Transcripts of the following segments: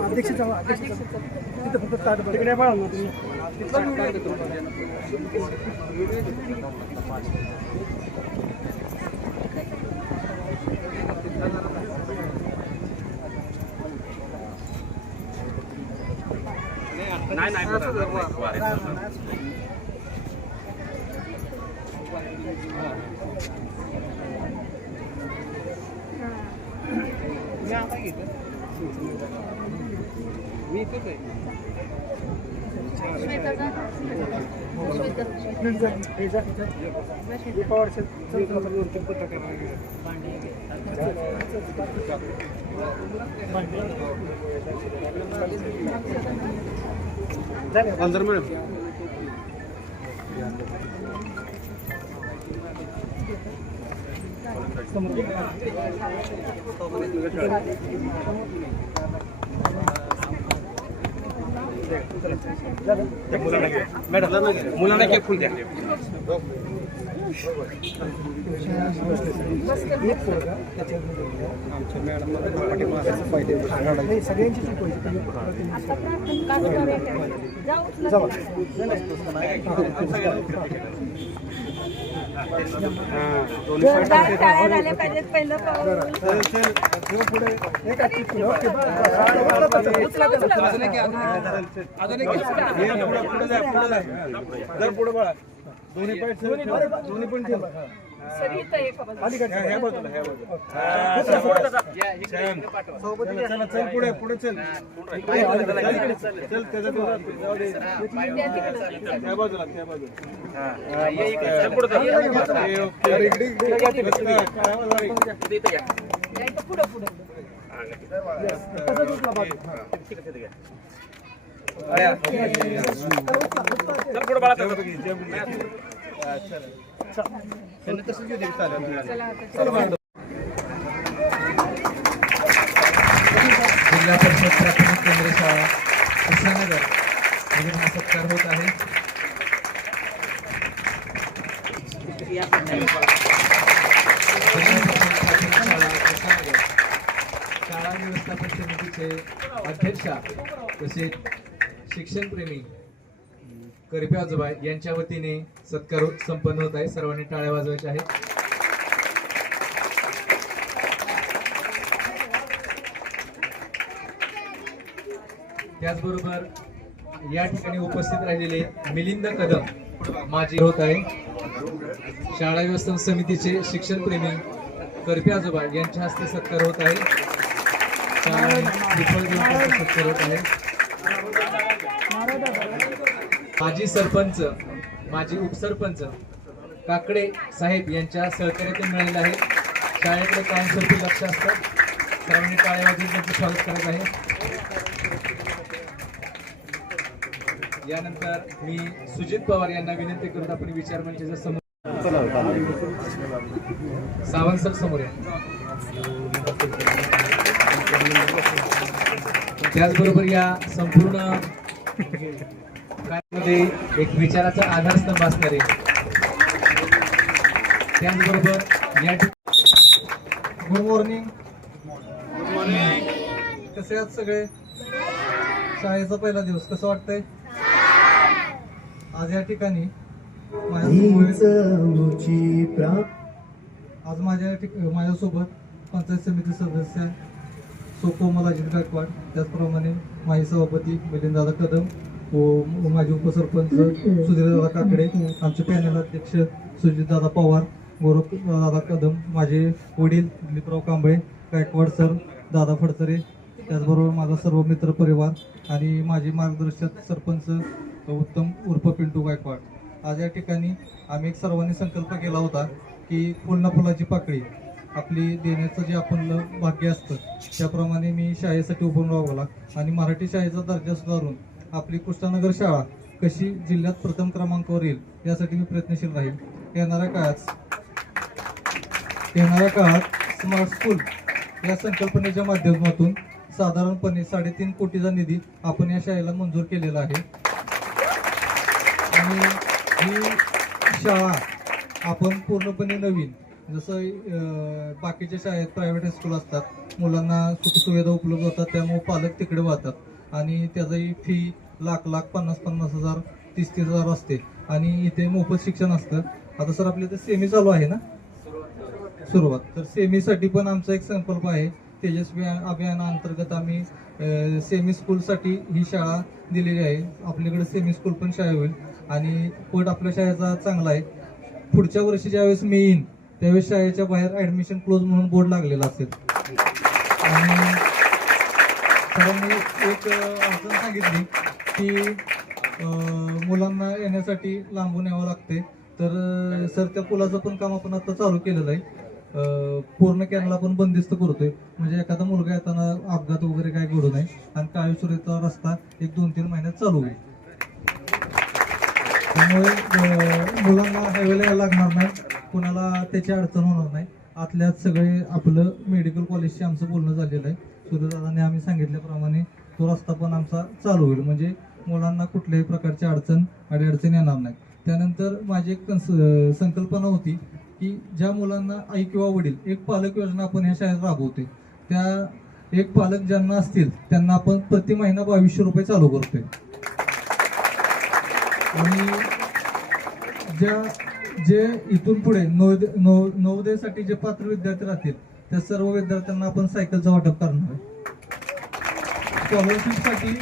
अध्यक्ष तिथं फक्त ताट तिकडे पळा ना मी इथेच आहे मुलांना केक फुल द्या सगळ्यांची पुढे बघा दोन्ही पण चल पुढे चल त्या बाजूला जिल्हा परिषद प्राथमिक केंद्र शाळा कृष्णानगर हा सत्कार होत आहे. शाळा व्यवस्थापन समितीचे अध्यक्षा तसेच शिक्षणप्रेमी करपे आजोबा यांच्या वतीने सत्कार संपन्न होत आहे. सर्वांनी टाळ्या वाजवायच्या आहेत. त्याचबरोबर या ठिकाणी उपस्थित राहिलेले मिलिंद कदम माजी होत आहे. शाळा व्यवस्थापन समितीचे शिक्षणप्रेमी करपे आजोबा यांच्या हस्ते सत्कार होत आहे. सत्कार होत आहे. माजी सरपंच माजी उपसरपंच काकडे साहेब यांच्या सहकार्यातून मिळालेलं आहे. शाळेकडे कायमस्वरूपी लक्ष असतं. सर्वांनी टाळ्या वाजवून त्यांचं स्वागत करत आहे. यानंतर मी सुजित पवार यांना विनंती करत आपण विचार मंचाच्या समोर सावंत सर समोर आहे. त्याचबरोबर या संपूर्ण मध्ये एक विचाराचा आधारस्तंभ असणार आहे. त्याचबरोबर या गुड मॉर्निंग कसे आहात सगळे? शाळेचा पहिला दिवस कसं वाटतंय? आज या ठिकाणी माझ्यासोबत पंचायत समिती सदस्य सोकोमल अजित गायकवाड, त्याचप्रमाणे माजी सभापती मिलिंददादा कदम व माजी उपसरपंच सुधीरदादा काकडे, आमचे पॅनल अध्यक्ष सुजितदादा पवार, गौरवदादा कदम, माझे वडील दिलीपराव कांबळे, गायकवाड सर, दादा फडतरे, त्याचबरोबर माझा सर्व मित्र परिवार आणि माझे मार्गदर्शक सरपंच उत्तम उर्फ पिंटू गायकवाड. आज या ठिकाणी आम्ही एक सर्वांनी संकल्प केला होता की फुल ना फुलाची पाकळी आपली देण्याचं जे आपण भाग्य असतं त्याप्रमाणे मी शाळेसाठी उभं राहावं आणि मराठी शाळेचा दर्जा सुधारून आपली कृष्णानगर शाळा कशी जिल्ह्यात प्रथम क्रमांकावर येईल यासाठी मी प्रयत्नशील राहील. येणाऱ्या काळात स्मार्ट स्कूल या संकल्पनेच्या माध्यमातून साधारणपणे 3.5 कोटीचा निधी आपण या शाळेला मंजूर केलेला आहे आणि ही शाळा आपण पूर्णपणे नवीन जसं बाकीच्या शाळेत प्रायव्हेट हायस्कूल असतात, मुलांना सुखसुविधा उपलब्ध होतात, त्यामुळे पालक तिकडे वाहतात आणि त्याची फी लाख 50,000 30,000 असते आणि इथे मोफत शिक्षण असतं. आता सर आपल्या इथे सेमी चालू आहे ना, सुरुवात, तर सेमीसाठी पण आमचा एक संकल्प आहे. तेजस्वी अभियानाअंतर्गत आम्ही सेमी स्कूलसाठी ही शाळा दिलेली आहे. आपल्याकडे सेमी स्कूल पण शाळा होईल आणि पट आपल्या शाळेचा चांगला आहे. पुढच्या वर्षी ज्यावेळेस मी येईन त्यावेळेस शाळेच्या बाहेर ऍडमिशन क्लोज म्हणून बोर्ड लागलेला असेल. आणि सरांनी एक अडचण सांगितली की मुलांना येण्यासाठी लांबून यावं लागते, तर सर त्या पुलाचं पण काम आपण आता चालू केलेलं आहे. पूर्ण कॅनल आपण बंदिस्त करतोय, म्हणजे एखादा मुलगा येताना अपघात वगैरे काय घडू नये आणि काळेश्वरीचा रस्ता एक 2-3 महिन्यात चालू होईल. त्यामुळे मुलांना हायवेला यायला लागणार नाही, कुणाला त्याची अडचण होणार नाही. आतल्यात सगळे आपलं मेडिकल कॉलेजशी आमचं बोलणं झालेलं आहे. सूर्यदादाने आम्ही सांगितल्याप्रमाणे तो रस्ता पण आमचा चालू होईल, म्हणजे मुलांना कुठल्याही प्रकारची अडचण येणार नाही. त्यानंतर माझी एक संकल्पना होती की ज्या मुलांना आई किंवा वडील, एक पालक योजना आपण ह्या शाळेत राबवते, त्या एक पालक ज्यांना असतील त्यांना आपण प्रति महिना 2200 रुपये चालू करतोय. आणि जे इथून पुढे नवोदयसाठी जे पात्र विद्यार्थी राहतील त्या सर्व विद्यार्थ्यांना आपण सायकलचं वाटप करणार आहे. स्कॉलरशिपसाठी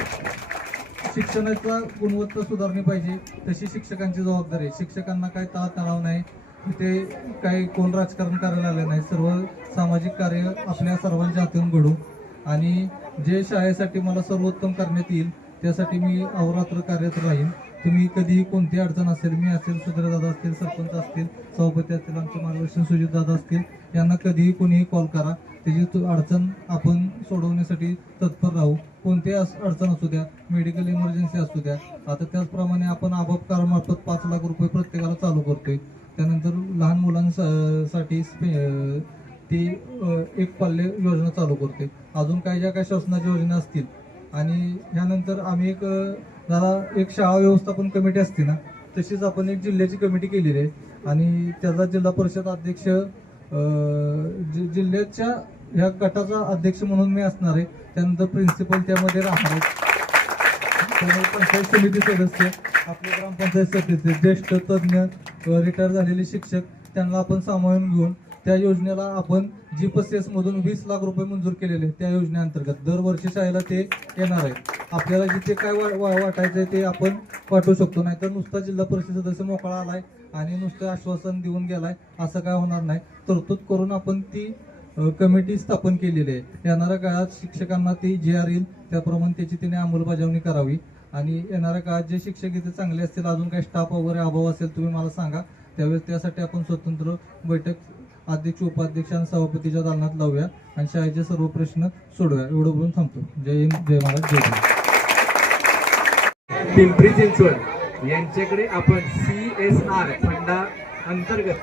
शिक्षणाचा गुणवत्ता सुधारली पाहिजे, तशी शिक्षकांची जबाबदारी आहे. शिक्षकांना काय तणाव नाही, तिथे काही कोण राजकारण करायला आले नाही, सर्व सामाजिक कार्य आपल्या सर्वांच्या हातून घडू आणि जे शाळेसाठी मला सर्वोत्तम करण्यात येईल त्यासाठी मी अहोरात्र कार्यरत राहीन. तुम्ही कधीही कोणती अडचण असेल, मी असेल, सुधीरदादा असतील, सरपंच असतील, सभापती असतील, आमचे मार्गदर्शन सुजितदादा असतील, यांना कधीही कोणीही कॉल करा. त्याची अडचण आपण सोडवण्यासाठी तत्पर राहू. कोणतीही अडचण असू द्या, मेडिकल इमर्जन्सी असू द्या. आता त्याचप्रमाणे आपण आबापकारामार्फत 5 लाख रुपये प्रत्येकाला चालू करतोय. त्यानंतर लहान मुलांसाठी ती एक पाल्य योजना चालू करतोय. अजून काही ज्या काही शासनाच्या योजना असतील आणि ह्यानंतर आम्ही एक शाळा व्यवस्थापन कमिटी असते ना, तशीच आपण एक जिल्ह्याची कमिटी केलेली आहे आणि त्याचा जिल्हा परिषद अध्यक्ष, जिल्ह्याच्या ह्या गटाचा अध्यक्ष म्हणून मी असणार आहे. त्यानंतर प्रिन्सिपल त्यामध्ये राहणार आहेत. त्यामुळे पंचायत समिती सदस्य, आपले ग्रामपंचायत सदस्य, ज्येष्ठ तज्ज्ञ रिटायर झालेले शिक्षक, त्यांना आपण सामावून घेऊन त्या योजनेला आपण जीपीएस मधून 20 लाख रुपये मंजूर केलेले. त्या योजनेअंतर्गत दरवर्षी शाळेला ते येणार आहे. आपल्याला जिथे काय वाटायचंय ते आपण वाटू शकतो, नाहीतर नुसता जिल्हा परिषद सदस्य मोकळा आलाय आणि नुसतं आश्वासन देऊन गेलाय असं काय होणार नाही. तरतूद करून आपण ती कमिटी स्थापन केलेली आहे. येणाऱ्या काळात शिक्षकांना ती GR येईल त्याप्रमाणे त्याची तिने अंमलबजावणी करावी आणि येणाऱ्या काळात जे शिक्षक इथे चांगले असतील, अजून काही स्टाफ वगैरे अभाव असेल तुम्ही मला सांगा, त्यावेळेस त्यासाठी आपण स्वतंत्र बैठक अध्यक्ष, उपाध्यक्ष आणि सभापतीच्या दालनात लावूया आणि शाळेचे सर्व प्रश्न सोडूया. एवढं बोलून थांबतो. जय हिंद, जय महाराज, जय हिंद. पिंपरी चिंचवड यांच्याकडे आपण CSR फंडा अंतर्गत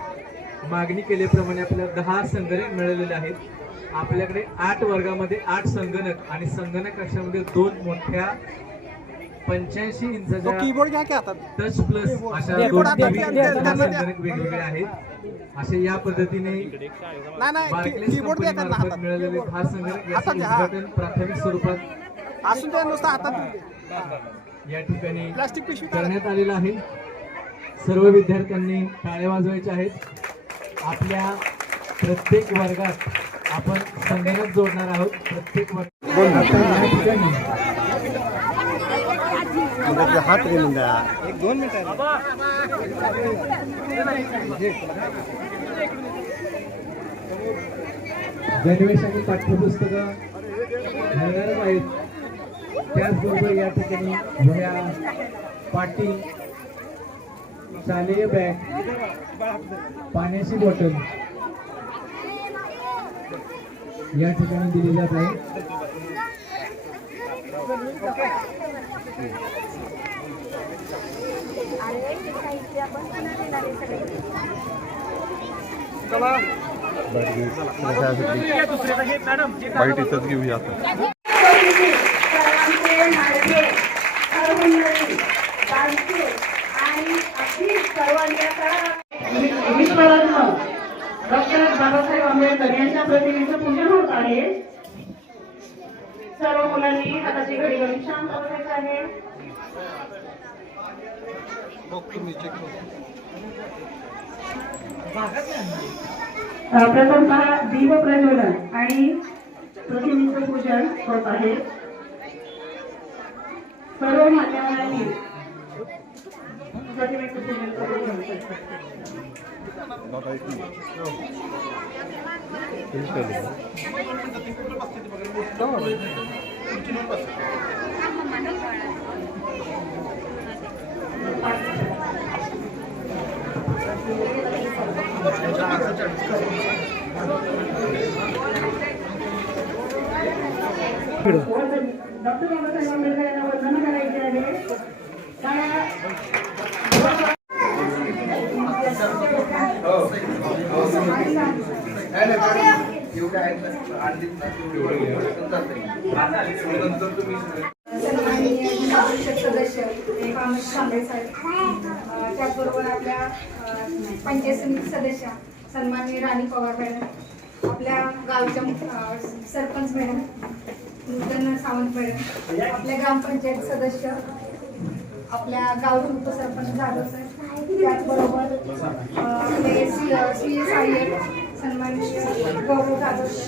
मागणी केल्याप्रमाणे आपल्याला 10 संगणक मिळालेले आहेत. आपल्याकडे 8 वर्गामध्ये 8 संगणक आणि संगणक कक्षामध्ये 2 मोठ्या 85 इंचाच्या कीबोर्ड घ्या की हातात. टच प्लस अशा 2 संगणक वेगवेगळे आहेत. असे या पद्धतीने कीबोर्ड द्या त्यांना हातात. मिळालेले 10 संगणक याचं उद्घाटन प्राथमिक स्वरूपात असून त्या नुसतं हातात या ठिकाणी प्लास्टिक पिशवी करण्यात आलेलं आहे. सर्व विद्यार्थ्यांनी टाळ्या वाजवायच्या आहेत. आपल्या प्रत्येक वर्गात आपण संगणक जोडणार आहोत. प्रत्येक हात रेलून द्या. 1-2 मिनिटं. गणवेशाची पाठ्यपुस्तकं मिळणारच आहेत. त्याचबरोबर या ठिकाणी वह्या, पाटी, शालेय बॅग, पाण्याची बॉटल या ठिकाणी दिली जात आहे. बाईट इथंच घेऊया आता. डॉक्टर बाबासाहेब आंबेडकर यांच्या प्रतिमेचं पूजन होत आहे. सर्व मुलांनी हाताची घडी घालून शांत बसायचं आहे. प्रथमतः दीप प्रज्वलन आणि प्रतिमेचं पूजन होत आहे. सर्व मान्यवरांनी प्रतिमेचं पूजन करून घ्यायचं. डॉक्टर बाबासाहेब आंबेडकर यांना वंदन करायचे आहे. सन्माननीय जिल्हा परिषद सदस्य कामेश कांबळे साहेब, त्याचबरोबर आपल्या पंचायत समिती सदस्य सन्माननीय राणी पवार मॅडम, आपल्या गावच्या सरपंच मॅडम नूतन सावंत मॅडम, आपल्या ग्रामपंचायत सदस्य, आपल्या गावचे उपसरपंच जाधव सर, त्याचबरोबर आपले CS आय्यर सन्माननीय गौरव जाधव सर,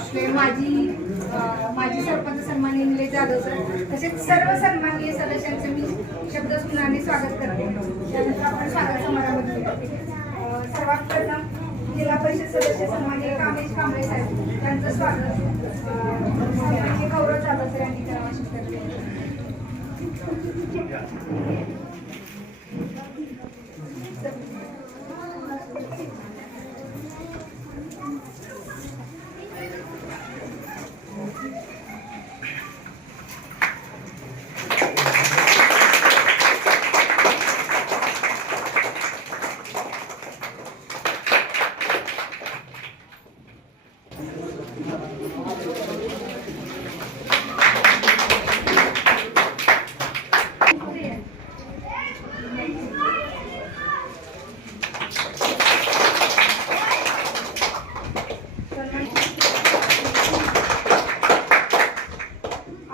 आपले माजी सरपंच सन्माननीय निलेश जाधव सर, तसेच सर्व सन्माननीय सदस्यांचे मी शब्दस्फुरणाने स्वागत करते. त्यानंतर आपण स्वागत समारंभ घेऊया. सर्वात प्रथम जिल्हा परिषद सदस्य सन्माननीय कामेश कांबळे साहेब यांचं स्वागत सन्माननीय गौरव जाधव सर यांनी करावं अशी करते.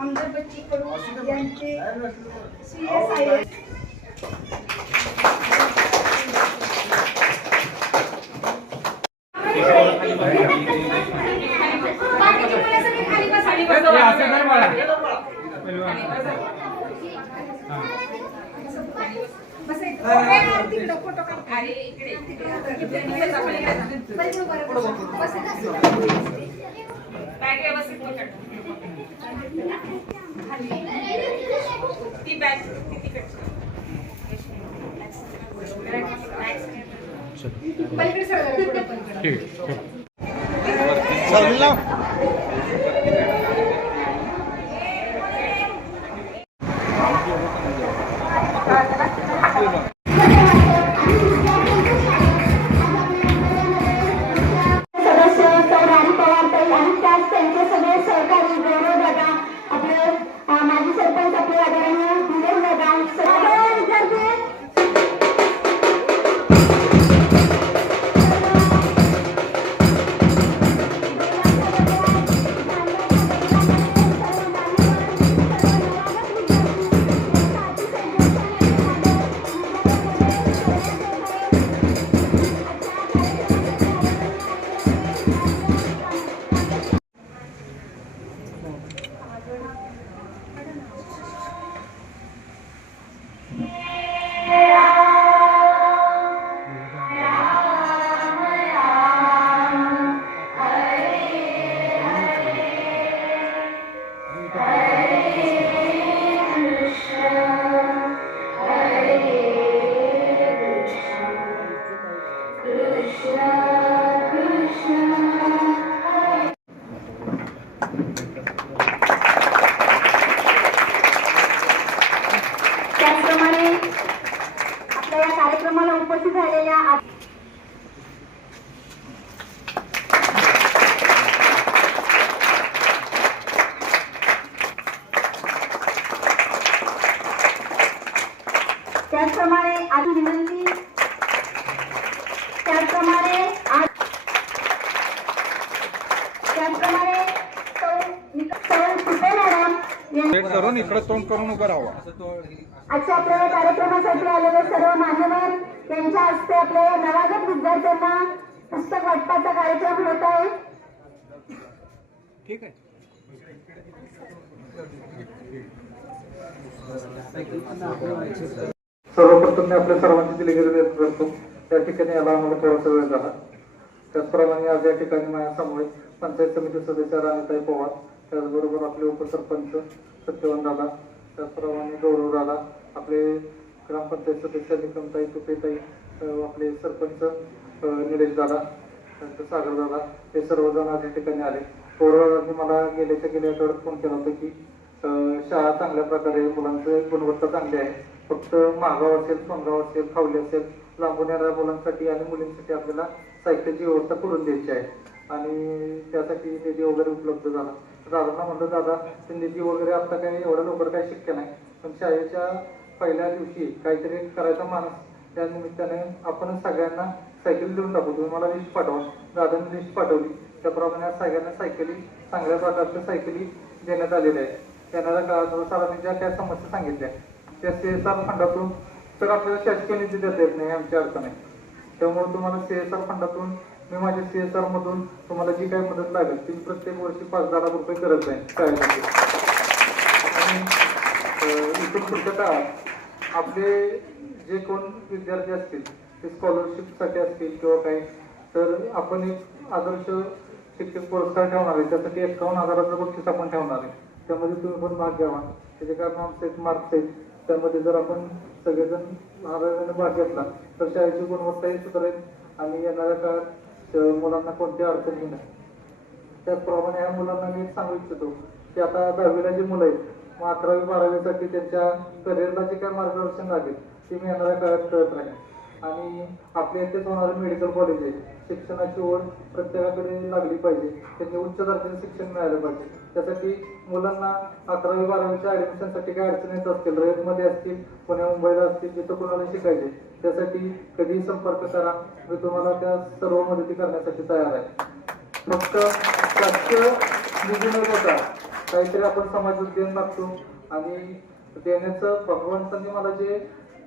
आमदार बच्ची कडू यांचे CS आय्यर, तिकडं फोटो काढ. ती बॅग पलीकडे सर. करून इकडे तोंड करून उभं राहावं. आजच्या आपल्या कार्यक्रमासाठी आलेले सर्व मान्यवर त्यांच्या हस्ते आपल्या नवागत विद्यार्थ्यांना पुस्तक वाटपाचा कार्यक्रम होत आहे. ठीक आहे. सर्वप्रथम मी आपल्या सर्वांची दिलगिरी व्यक्त करतो. त्या ठिकाणी याला आम्हाला थोडासा वेळ झाला. त्याचप्रमाणे आज या ठिकाणी माझ्यासमोर पंचायत समिती सदस्य राणीताई पवार, त्याचबरोबर आपले उपसरपंच सत्यवान दादा, त्याचप्रमाणे गौरव दादा, आपले ग्रामपंचायत सदस्य निकमताई तुपेताई, आपले सरपंच निलेश दादा, त्यानंतर सागर दादा, हे सर्वजण आज या ठिकाणी आले. गौरवदादांनी मला गेल्या आठवड्यात फोन केला होता की शाळा चांगल्या प्रकारे, मुलांची गुणवत्ता चांगली आहे, फक्त महागाव असेल, सोनगाव असेल, खावली असेल, लांबून येणाऱ्या मुलांसाठी आणि मुलींसाठी आपल्याला साहित्याची व्यवस्था करून द्यायची आहे आणि त्यासाठी निधी वगैरे उपलब्ध झाला. दादांना म्हणलं दादा ते निधी वगैरे आता काही एवढ्या लवकर काही शक्य नाही, पण शाळेच्या पहिल्या दिवशी काहीतरी करायचा मानस, त्या निमित्ताने आपण सगळ्यांना सायकल देऊन टाकू. तुम्ही मला लिस्ट पाठवा. दादांनी लिस्ट पाठवली, त्याप्रमाणे आज सगळ्यांना सायकली, चांगल्या प्रकारच्या सायकली देण्यात आलेल्या आहेत. येणाऱ्या काळात सरांनी ज्या त्या समस्या सांगितल्या त्या CSR फंडातून, तर आपल्याला शासकीय निधी देता येत नाही, आमची अडचण आहे. त्यामुळे तुम्हाला CSR फंडातून, मी माझ्या CSR मधून तुम्हाला जी काही मदत लागेल ती प्रत्येक वर्षी 5-10 लाख रुपये करत जाईल शाळेसाठी. आणि इथून पुढच्या काळात आपले जे कोण विद्यार्थी असतील ते स्कॉलरशिपसाठी असतील किंवा काही, तर आपण एक आदर्श शिक्षक पुरस्कार ठेवणार आहे. त्यासाठी 51,000चं बक्षीस आपण ठेवणार आहे. त्यामध्ये तुम्ही पण भाग घ्यावा. त्याचे कारण आमचे मार्क्स आहेत, त्यामध्ये जर आपण सगळेजण आरोग्याने भाग घेतला तर शाळेची गुणवत्ताही सुधारेल आणि येणाऱ्या काळात मुलांना कोणत्या अडचणी नाही. त्याचप्रमाणे ह्या मुलांना मी सांगू इच्छितो की आता 10वीला जी मुलं आहेत, मग 11वी-12वीसाठी त्यांच्या करिअरला जे काही मार्गदर्शन लागेल ते मी येणाऱ्या काळात करत राहील. आणि आपल्या इथेच होणारं मेडिकल कॉलेज आहे, शिक्षणाची ओढ प्रत्येकाकडे लागली पाहिजे, त्यांनी उच्च दर्जाचं शिक्षण मिळालं पाहिजे. त्यासाठी मुलांना 11वी-12वीच्या ऍडमिशनसाठी काही अडचणी येत असतील, रयतमध्ये असतील, पुण्या मुंबईला असतील, जिथं कोणाला शिकायचे, त्यासाठी कधीही संपर्क करा. मी तुम्हाला त्या सर्व मदती करण्यासाठी तयार आहे. फक्त शासकीय निधी न देता काहीतरी आपण समाज उद्योग लागतो आणि देण्याचं भगवंतांनी मला जे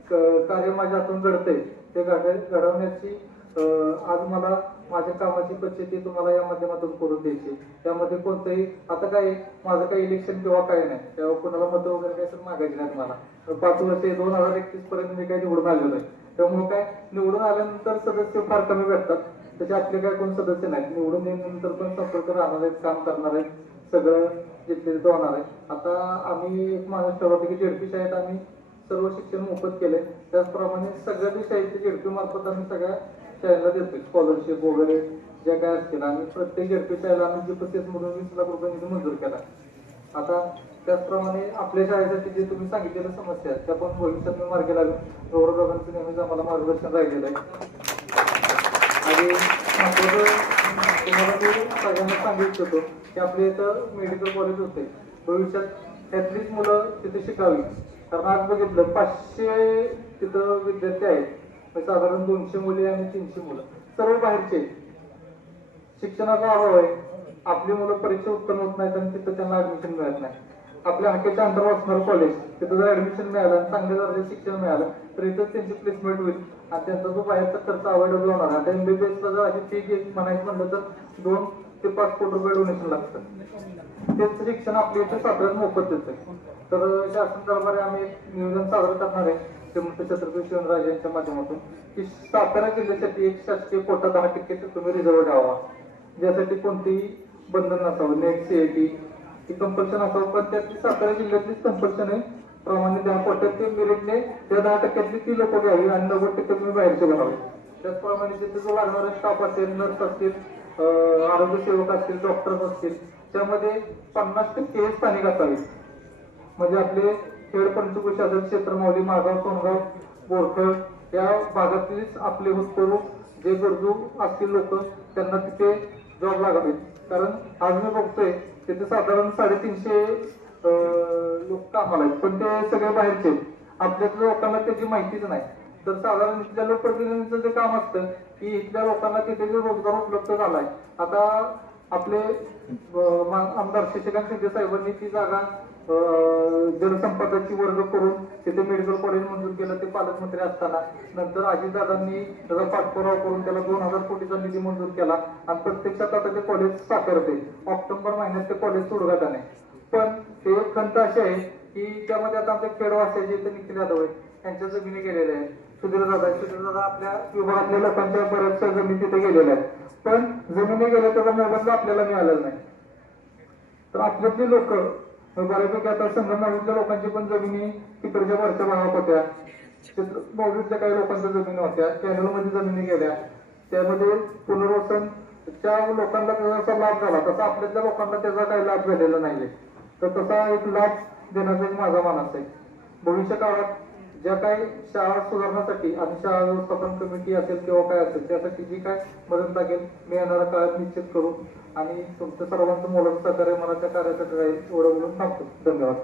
कार्य माझ्या हातून घडतंय ते घडवण्याची आज मला माझ्या कामाची प्रचिती तुम्हाला या माध्यमातून करून द्यायची. त्यामध्ये कोणतंही आता काय माझं काही इलेक्शन किंवा काही नाही, तेव्हा कोणाला मतं वगैरे काही मागायची नाहीत. मला 5 वर्ष 2031 पर्यंत मी काही निवडून आलेलो आहे. त्यामुळे काय निवडून आल्यानंतर सदस्य फार कमी भेटतात, त्याचे आपले काय कोण सदस्य नाहीत. निवडून येण्यानंतर पण संपर्क राहणार आहेत, काम करणार आहेत, सगळं जिथले तिथं होणार आहे. आता आम्ही एक माणूस ठरवतो की जेडपी शाळेत आम्ही सर्व शिक्षण मोफत केले, त्याचप्रमाणे सगळ्या शाळेचे जेडपी मार्फत आम्ही सगळ्या शाळेला देतोय स्कॉलरशिप वगैरे ज्या काय असतील. आणि प्रत्येक जेडपी शाळेला आम्ही जीपीएस मधून 20 लाख रुपये निधी मंजूर केला. आता त्याचप्रमाणे आपल्या शाळेसाठी जे तुम्ही सांगितलेल्या समस्या आहेत त्या पण भविष्यात मी मार्गी लागेल. गौरवदादांचं नेहमीच आम्हाला मार्गदर्शन राहिलेलं आहे. आणि तुम्हाला मी सगळ्यांना सांगू इच्छितो की आपल्या इथं मेडिकल कॉलेज होते, भविष्यात त्यातलीच मुलं तिथे शिकावी. कारण आज बघितलं 500 तिथं विद्यार्थी आहेत, साधारण 200 मुले आणि 300 मुलं सर्व बाहेरचे. शिक्षणाचा अभाव आहे, आपली मुलं परीक्षा उत्पन्न होत नाहीत आणि तिथं त्यांना ऍडमिशन मिळत नाही. आपल्या हाकेच्या अंतर असणारं कॉलेज तिथं जर ऍडमिशन मिळालं आणि चांगल्या दर्जाचं शिक्षण मिळालं तर इथंच त्यांची प्लेसमेंट होईल आणि त्यांचा जो बाहेरचा खर्च अवॉइडेबल होणार. आता MBBS ला जर अशी फी म्हणायचं म्हणलं तर 2 ते 5 कोटी रुपये डोनेशन लागतं. तेच शिक्षण आपल्या इथे साधारण मोफत देतं. तर शासन दरबारी आम्ही एक नियोजन सादर करणार आहे श्रीमंत छत्रपती शिवराज यांच्या माध्यमातून की सातारा जिल्ह्यासाठी एक शासकीय कोटा 10% तुम्ही रिझर्व ठेवावा, ज्यासाठी कोणतेही बंधन नसावं. नेट CIT ही कंपल्शन असावं, पण त्यातली सातारा जिल्ह्यातलीच कंपल्शन आहे. प्रमाणे 10 कोट्याचे मेरिटने त्या 10%तली ती लोक घ्यावी आणि 90% तुम्ही बाहेरचे बनावे. त्याचप्रमाणे तिथे जो लागणारा स्टाफ असेल, नर्स असतील, आरोग्य सेवक असतील, डॉक्टर्स असतील, त्यामध्ये 50% स्थानिक असावे. म्हणजे आपले खेड, पंचकृषी, आदर क्षेत्र, माऊली, माळगाव, सोनगाव, बोरखड या भागातीलच आपले होतकरू जे गरजू असतील लोक त्यांना तिथे जॉब लागावेत. कारण आज मी बघतोय तिथे साधारण 350 लोक कामाला आहेत, पण ते सगळे बाहेरचे. आपल्यातल्या लोकांना त्याची माहितीच नाही. तर साधारण इथल्या लोकप्रतिनिधींचं जे काम असतं की इथल्या लोकांना तिथे जो रोजगार उपलब्ध झालाय. आता आपले आमदार शशिकांत शिंदे साहेबांनी ती जागा जलसंपदाची वर्ग करून तिथे मेडिकल कॉलेज मंजूर केलं ते पालकमंत्री असताना. नंतर अजितदादांनी त्याचा पाठपुरावा करून त्याला 2000 कोटीचा निधी मंजूर केला आणि प्रत्यक्षात आता ते कॉलेज साकारते. ऑक्टोबर महिन्यात ते कॉलेज उद्घाटन आहे. पण ते एक खंत अशी आहे की त्यामध्ये आता आमच्या खेडवासियाचे इथे निखिल यादव आहे त्यांच्या जमिनी गेलेल्या आहेत. सुधीरदादा आपल्या विभागातल्या लोकांच्या बऱ्याचशा जमिनी तिथे गेलेल्या आहेत. पण जमिनी गेल्या त्याचा मोबदला आपल्याला मिळालेला नाही. तर आपल्यातली लोक बऱ्यापैकी आता संगमनेरच्या लोकांची पण जमिनी तिकडच्या वरच्या भागात होत्या. मौजूदच्या काही लोकांच्या जमिनी होत्या कॅनलमध्ये जमिनी गेल्या. त्यामध्ये पुनर्वसनच्या लोकांना त्याचा लाभ झाला तसा आपल्यातल्या लोकांना त्याचा काही लाभ झालेला नाहीये. तर तसा एक लाभ देण्याचा एक माझा मानस आहे. भविष्य काळात ज्या काही शाळा सुधारण्यासाठी आणि शाळा व्यवस्थापन कमिटी असेल किंवा काय असेल त्यासाठी जी काय मदत लागेल मी येणाऱ्या काळात निश्चित करू आणि तुमच्या सर्वांचं मोलाचं सहकार्य मला त्या कार्यासाठी राहील एवढं बोलून थांबतो. धन्यवाद.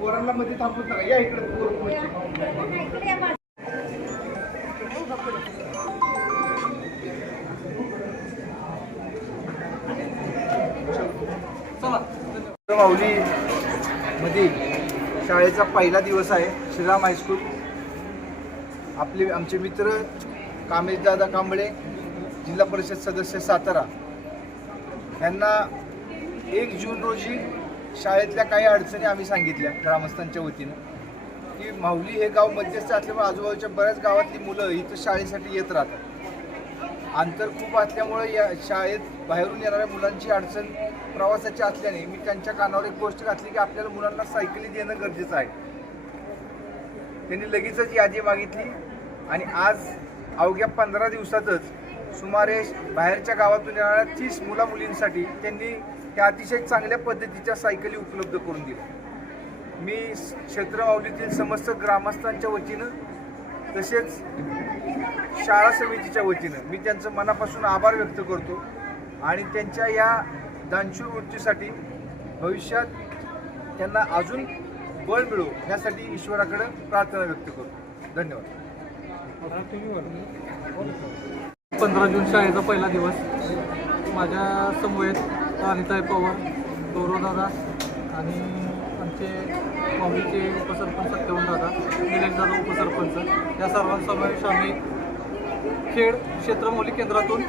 पोरांना मध्ये थांबून नका या इकडे माऊली मध्ये शाळेचा पहिला दिवस आहे. श्रीराम हायस्कूल. आमचे मित्र कामेशदादा कांबळे जिल्हा परिषद सदस्य सातारा यांना 1 जून रोजी शाळेतल्या काही अडचणी आम्ही सांगितल्या ग्रामस्थांच्या वतीनं की माऊली हे गाव मध्यस्थ असल्यामुळे आजूबाजूच्या बऱ्याच गावातली मुलं इथं शाळेसाठी येत राहतात. अंतर खूप असल्यामुळे या शाळेत बाहेरून येणाऱ्या मुलांची अडचण प्रवासाची असल्याने मी त्यांच्या कानावर एक गोष्ट घातली की आपल्याला मुलांना सायकली देणं गरजेचं आहे. त्यांनी लगेचच यादी मागितली आणि आज अवघ्या 15 दिवसातच सुमारे बाहेरच्या गावातून येणाऱ्या 30 मुला-मुलींसाठी त्यांनी त्या अतिशय चांगल्या पद्धतीच्या सायकली उपलब्ध करून दिल्या. मी क्षेत्र माऊलीतील समस्त ग्रामस्थांच्या वतीनं तसेच शाळा समितीच्या वतीनं मी त्यांचं मनापासून आभार व्यक्त करतो आणि त्यांच्या या दानशूर वृत्तीसाठी भविष्यात त्यांना अजून बळ मिळो यासाठी ईश्वराकडे प्रार्थना व्यक्त करतो. धन्यवाद. 15 जून शाळेचा पहिला दिवस. माझ्या समवेत राणीताई पवार, गौरवदादा आणि आमचे माऊलीचे उपसरपंच सत्यवनदादा, निलेशदादा उपसरपंच या सर्वांसमावेश आम्ही खेड क्षेत्रमौली केंद्रातून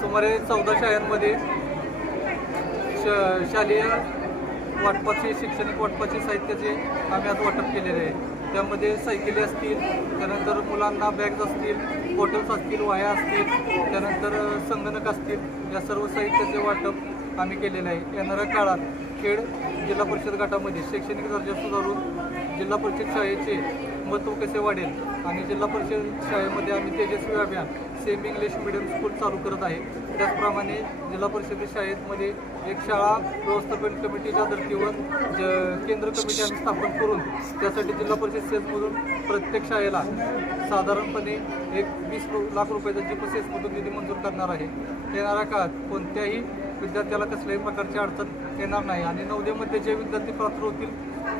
सुमारे 14 शाळांमध्ये शालेय वाटपाचे शैक्षणिक वाटपाचे साहित्याचे आम्ही आज वाटप केलेले आहे. त्यामध्ये सायकली असतील, त्यानंतर मुलांना बॅग्स असतील, बॉटल्स असतील, वाया असतील, त्यानंतर संगणक असतील, या सर्व साहित्याचे वाटप आम्ही केलेलं आहे. येणाऱ्या काळात खेड जिल्हा परिषद गटामध्ये शैक्षणिक दर्जा सुधारून जिल्हा परिषद शाळेचे महत्त्व कसे वाढेल आणि जिल्हा परिषद शाळेमध्ये आम्ही तेजस्वी अभियान सेमी इंग्लिश मिडियम स्कूल चालू करत आहे. त्याचप्रमाणे जिल्हा परिषद शाळेमध्ये एक शाळा व्यवस्थापन कमिटीच्या धर्तीवर केंद्र कमिटी आम्ही स्थापन करून त्यासाठी जिल्हा परिषद सेसमधून प्रत्येक शाळेला साधारणपणे एक 20 लाख रुपयाचा जीपीसीएसमधून निधी मंजूर करणार आहे. येणाऱ्या काळात कोणत्याही विद्यार्थ्याला कसल्याही प्रकारची अडचण येणार नाही आणि नवोदयमध्ये जे विद्यार्थी पात्र होतील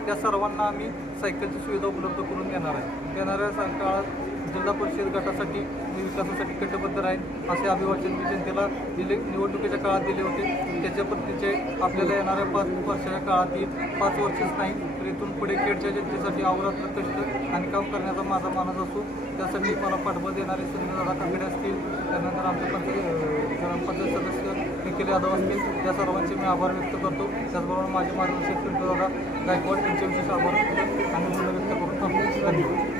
त्या सर्वांना आम्ही सायकलची सुविधा उपलब्ध करून देणार आहे. येणाऱ्या काळात जिल्हा परिषद गटासाठी विकासासाठी कटिबद्ध राहील असे अभिवाचन मी जनतेला निवडणुकीच्या काळात दिले होते. त्याच्या पद्धतीचे आपल्याला येणाऱ्या 5 वर्षाच्या काळातील 5 वर्षच नाही तर इथून पुढे खेडच्या जनतेसाठी अहोरात्र कष्ट आणि काम करण्याचा माझा मानस असतो. त्यासाठी मला पाठबळ देणारे सुनीलदादा काकडे असतील, त्यानंतर आमचे ग्रामपंचायत सदस्य निखिल यादव असतील, या सर्वांचे मी आभार व्यक्त करतो. त्याचबरोबर माझे मार्गदर्शक पिंटूदादा गायकवाड यांचे विशेष आभार आणि व्यक्त करून थांबतो. धन्यवाद.